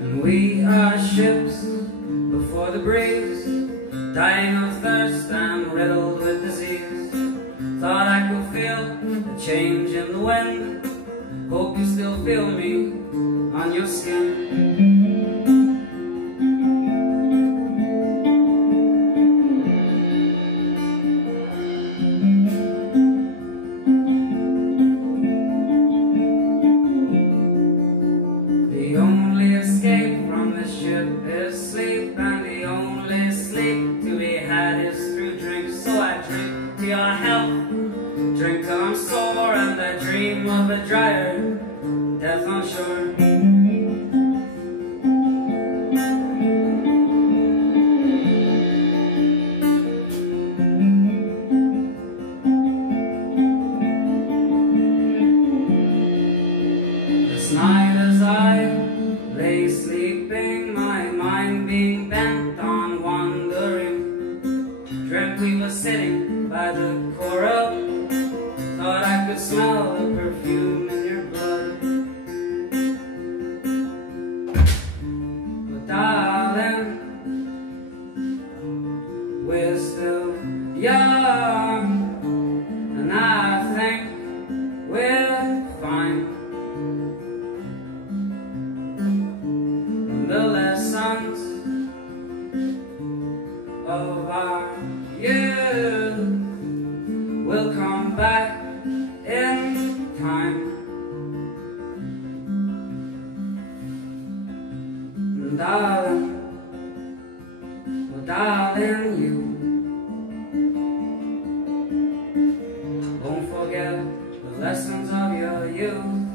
And we are ships before the breeze, dying of thirst and riddled with disease. Thought I could feel a change in the wind. Hope you still feel me on your skin. The only escape from this ship is sleep, and the only sleep to be had is through drink. So I drink to your health, drink till I'm sore, and I dream of a drier death on shore. This night as I lay sleeping, my mind being bent on wandering, dreamt we were sitting by the coral. Thought I could smell the perfume in your blood. But darling, we're still young, and I think we're fine. And the lessons of our youth will come back in time. And darling, oh darling, you won't forget the lessons of your youth.